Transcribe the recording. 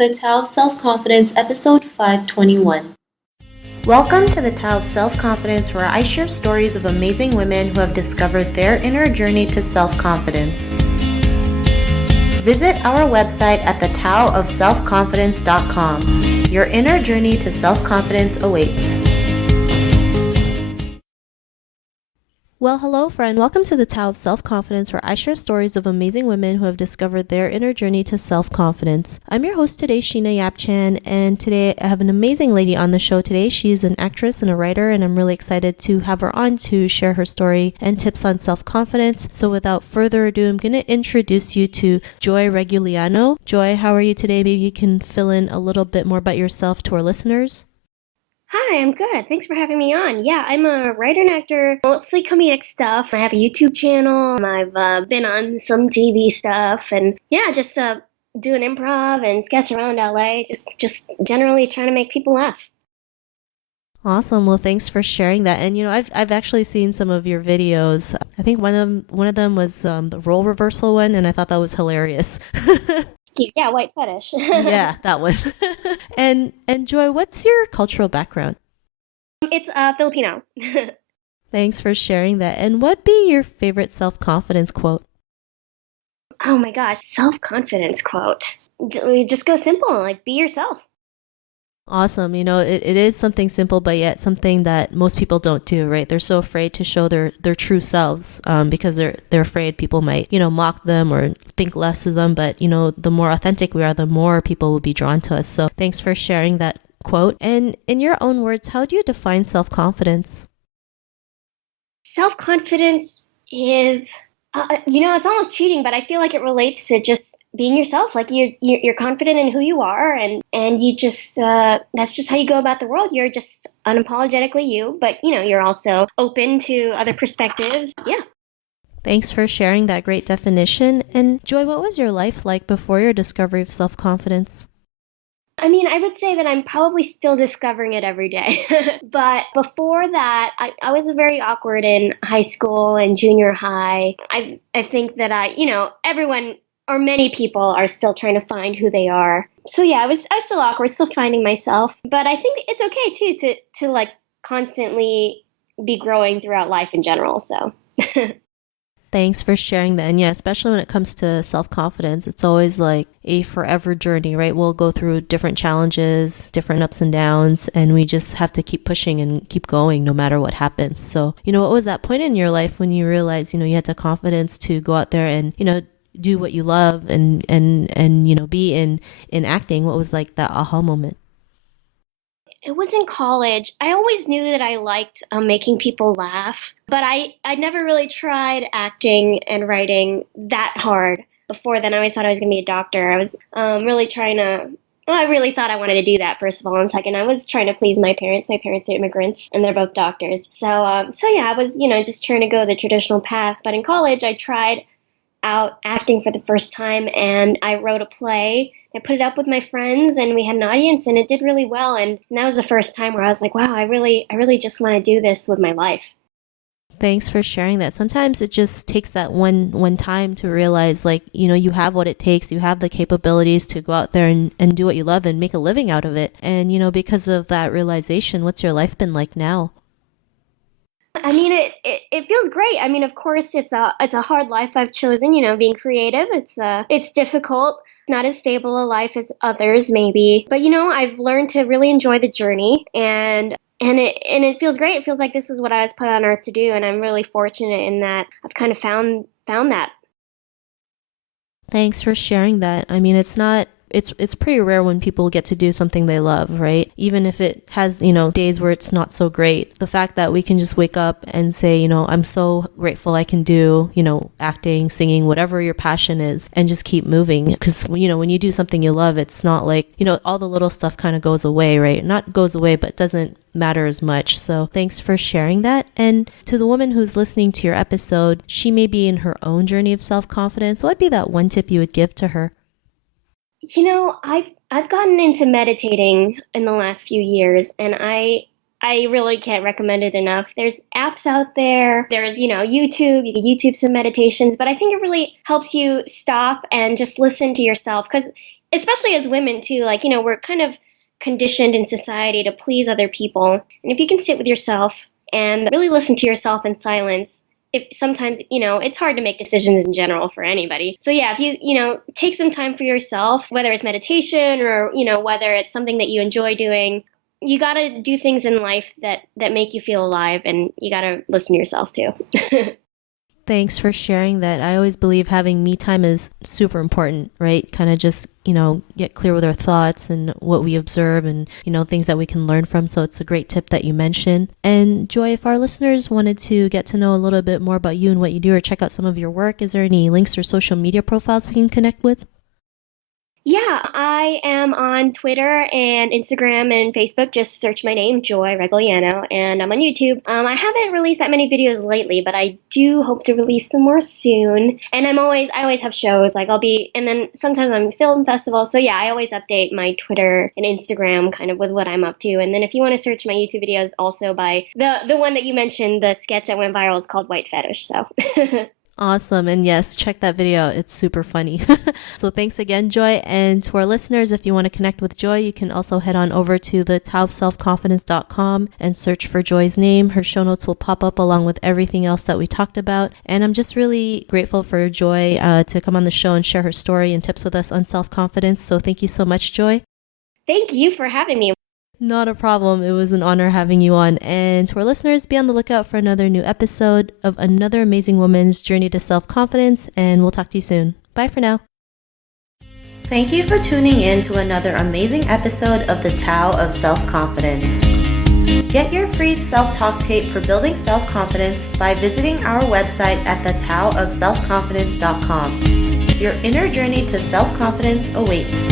The Tao of Self-Confidence, Episode 521. Welcome to the Tao of Self-Confidence, where I share stories of amazing women who have discovered their inner journey to self-confidence. Visit our website at thetaoofselfconfidence.com. Your inner journey to self-confidence awaits. Well, hello, friend. Welcome to the Tao of Self-Confidence, where I share stories of amazing women who have discovered their inner journey to self-confidence. I'm your host today, Sheena Yapchan, and today I have an amazing lady on the show today. She's an actress and a writer, and I'm really excited to have her on to share her story and tips on self-confidence. So without further ado, I'm going to introduce you to Joy Regullano. Joy, how are you today? Maybe you can fill in a little bit more about yourself to our listeners. Hi, I'm good. Thanks for having me on. Yeah, I'm a writer and actor, mostly comedic stuff. I have a YouTube channel. I've been on some TV stuff, and yeah, just doing improv and sketch around LA. Just generally trying to make people laugh. Awesome. Well, thanks for sharing that. And I've actually seen some of your videos. I think one of them was the role reversal one, and I thought that was hilarious. Yeah, white fetish. Yeah, that one. And Joy, what's your cultural background? It's Filipino. Thanks for sharing that. And what'd be your favorite self-confidence quote? Oh my gosh, self-confidence quote. Just go simple, like be yourself. Awesome. It is something simple, but yet something that most people don't do, right? They're so afraid to show their true selves because they're afraid people might, mock them or think less of them. But, the more authentic we are, the more people will be drawn to us. So thanks for sharing that quote. And in your own words, how do you define self-confidence? Self-confidence is, it's almost cheating, but I feel like it relates to just being yourself. Like you're confident in who you are, and you just that's just how you go about the world. You're just unapologetically you, but you're also open to other perspectives. Yeah. Thanks for sharing that great definition. And Joy, what was your life like before your discovery of self-confidence? I mean, I would say that I'm probably still discovering it every day. But before that, I was very awkward in high school and junior high. I think that everyone or many people are still trying to find who they are. So yeah, I was still awkward, still finding myself. But I think it's okay too to like constantly be growing throughout life in general. So Thanks for sharing that. And yeah, especially when it comes to self-confidence, it's always like a forever journey, right? We'll go through different challenges, different ups and downs, and we just have to keep pushing and keep going no matter what happens. So, what was that point in your life when you realized, you had the confidence to go out there and, do what you love and be in acting? What was like that aha moment? it was in college. I always knew that I liked making people laugh, but I never really tried acting and writing that hard. Before then, I always thought I was going to be a doctor. I was really trying to. Well, I really thought I wanted to do that, first of all. And second, I was trying to please my parents. My parents are immigrants, and they're both doctors. So yeah, I was, just trying to go the traditional path. But in college, I tried out acting for the first time, and I wrote a play. I put it up with my friends, and we had an audience, and it did really well. And that was the first time where I was like, wow, I really just want to do this with my life. Thanks for sharing that. Sometimes it just takes that one time to realize, like, you have what it takes. You have the capabilities to go out there and do what you love and make a living out of it. And, because of that realization, what's your life been like now? I mean, it feels great. I mean, of course, it's a hard life I've chosen. Being creative. It's difficult. Not as stable a life as others, maybe. But I've learned to really enjoy the journey, and it feels great. It feels like this is what I was put on earth to do, and I'm really fortunate in that I've kind of found that. Thanks for sharing that. I mean, it's pretty rare when people get to do something they love, right? Even if it has, days where it's not so great. The fact that we can just wake up and say, I'm so grateful I can do, acting, singing, whatever your passion is, and just keep moving. Because, when you do something you love, it's not like, all the little stuff kind of goes away, right? Not goes away, but doesn't matter as much. So thanks for sharing that. And to the woman who's listening to your episode, she may be in her own journey of self-confidence. What would be that one tip you would give to her? I've gotten into meditating in the last few years, and I really can't recommend it enough. There's apps out there. There's, YouTube. You can YouTube some meditations, but I think it really helps you stop and just listen to yourself, because especially as women too, like, we're kind of conditioned in society to please other people. And if you can sit with yourself and really listen to yourself in silence, sometimes, it's hard to make decisions in general for anybody. So yeah, if you take some time for yourself, whether it's meditation or, whether it's something that you enjoy doing, you got to do things in life that make you feel alive, and you got to listen to yourself too. Thanks for sharing that. I always believe having me time is super important, right? Kind of just, get clear with our thoughts and what we observe and, things that we can learn from. So it's a great tip that you mentioned. And Joy, if our listeners wanted to get to know a little bit more about you and what you do or check out some of your work, is there any links or social media profiles we can connect with? Yeah, I am on Twitter and Instagram and Facebook. Just search my name, Joy Regullano, and I'm on YouTube. I haven't released that many videos lately, but I do hope to release some more soon. And I always have shows. Like and then sometimes I'm film festivals. So yeah, I always update my Twitter and Instagram kind of with what I'm up to. And then if you want to search my YouTube videos, also by the one that you mentioned, the sketch that went viral is called White Fetish. So. Awesome. And yes, check that video. It's super funny. So thanks again, Joy. And to our listeners, if you want to connect with Joy, you can also head on over to the taoofselfconfidence.com and search for Joy's name. Her show notes will pop up along with everything else that we talked about. And I'm just really grateful for Joy to come on the show and share her story and tips with us on self-confidence. So thank you so much, Joy. Thank you for having me. Not a problem. It was an honor having you on. And to our listeners, be on the lookout for another new episode of another amazing woman's journey to self-confidence. And we'll talk to you soon. Bye for now. Thank you for tuning in to another amazing episode of the Tao of Self-Confidence. Get your free self-talk tape for building self-confidence by visiting our website at thetaoofselfconfidence.com. Your inner journey to self-confidence awaits.